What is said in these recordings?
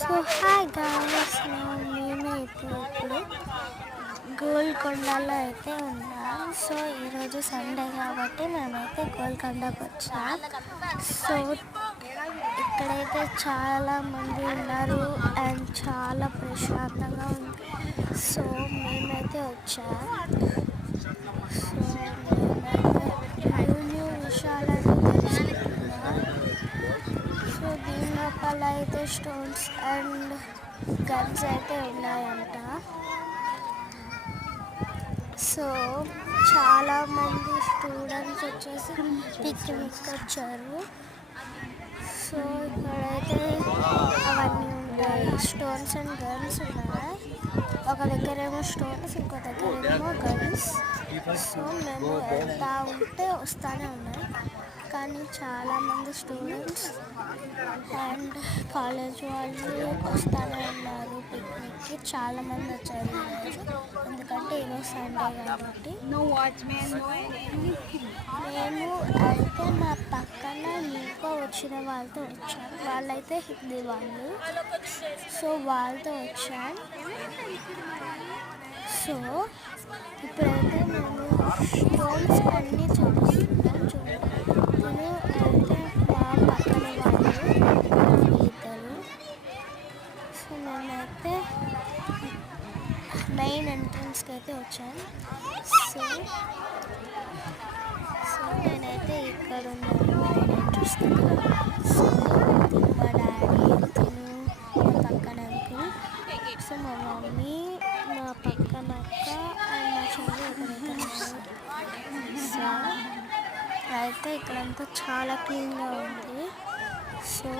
So hi guys, మేమైతే ఇప్పుడు గోల్కొండలో అయితే ఉన్నాం. సో ఈరోజు సండే కాబట్టి మేమైతే గోల్కొండకు వచ్చాం. సో ఇక్కడైతే చాలా మంది ఉన్నారు అండ్ చాలా ప్రశాంతంగా ఉంది. సో మేమైతే వచ్చాం. సో మేమైతే న్యూ విషయాలను తెలుసుకుంటున్నాం. సో దీని లోపల అయితే స్టోన్స్ అండ్ గన్స్ అయితే ఉన్నాయంట. సో చాలామంది స్టూడెంట్స్ వచ్చేసి పిక్నిక్ వచ్చారు. సో ఇక్కడైతే అవన్నీ ఉంటాయి, స్టోన్స్ అండ్ గన్స్ ఉన్నాయి. ఒక దగ్గర ఏమో స్టోన్స్, ఇంకో దగ్గర ఏమో గన్స్. సో మేము వెళ్తూ ఉంటే వస్తూనే ఉన్నాయి. కానీ చాలామంది స్టూడెంట్స్ అండ్ కాలేజ్ వాళ్ళు వస్తూనే ఉన్నారు పిక్నిక్కి. చాలామంది వచ్చారు ఈరోజు, ఎందుకంటే ఈరోజు సండే కాబట్టి. మేము అయితే మా పక్కన ఇంకో వచ్చిన వాళ్ళతో వచ్చాం. వాళ్ళైతే హిందీ వాళ్ళు. సో వాళ్ళతో వచ్చాం. సో ఇప్పుడైతే మేము స్టోన్స్ అన్నీ చూపిస్తున్నాం. చూడండి, అయితే మా పక్కన వాళ్ళు ఇద్దరు. సో మేమైతే మెయిన్ ఎంట్రన్స్కి అయితే వచ్చాను. సో నేనైతే ఇక్కడ ఉన్నాను మెయిన్ ఎంట్రన్స్ దగ్గర. సో మా డాడీ, మా పక్కన అంకుల్, సో మా మమ్మీ, మా పక్కన అక్క అండ్ మా చెల్లి ఎక్కడైతే ఉన్నారు. సో అయితే ఇక్కడంతా చాలా క్లీన్గా ఉంది. సో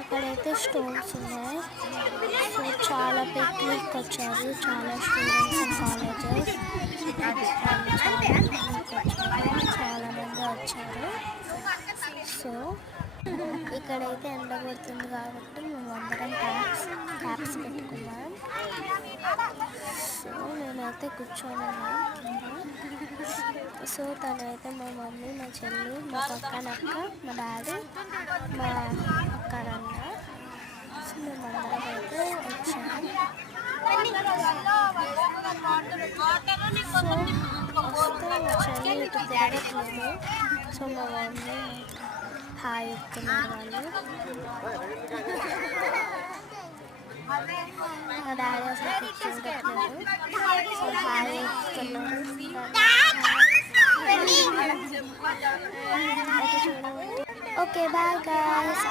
ఇక్కడైతే స్టోన్స్ ఉన్నాయి. సో చాలా పిక్నిక్ వచ్చారు, చాలా స్టూడెంట్స్ అండ్ కాలేజెస్ చాలామంది వచ్చారు. సో ఇక్కడైతే ఎండ కొడుతుంది కాబట్టి మేము అందరం క్యాప్స్ పెట్టుకున్నాం. సో నేనైతే కూర్చోన్నాను కింద. సో తనైతే మా మమ్మీ, మా చెల్లి, మా పక్కన అక్క, మా డాడీ, మా పక్కన అన్న. సో మేమందరం అయితే వచ్చాము. సో వస్తే మా చెల్లి ఇటు తిరగట్లేదు. సో మా మమ్మీ హాయ్ చెప్తున్నారు వాళ్ళు. మా డాడీ అసలు కూర్చోట్లేదు. సో హాయ్ చెప్తున్నారు. Okay, bye guys.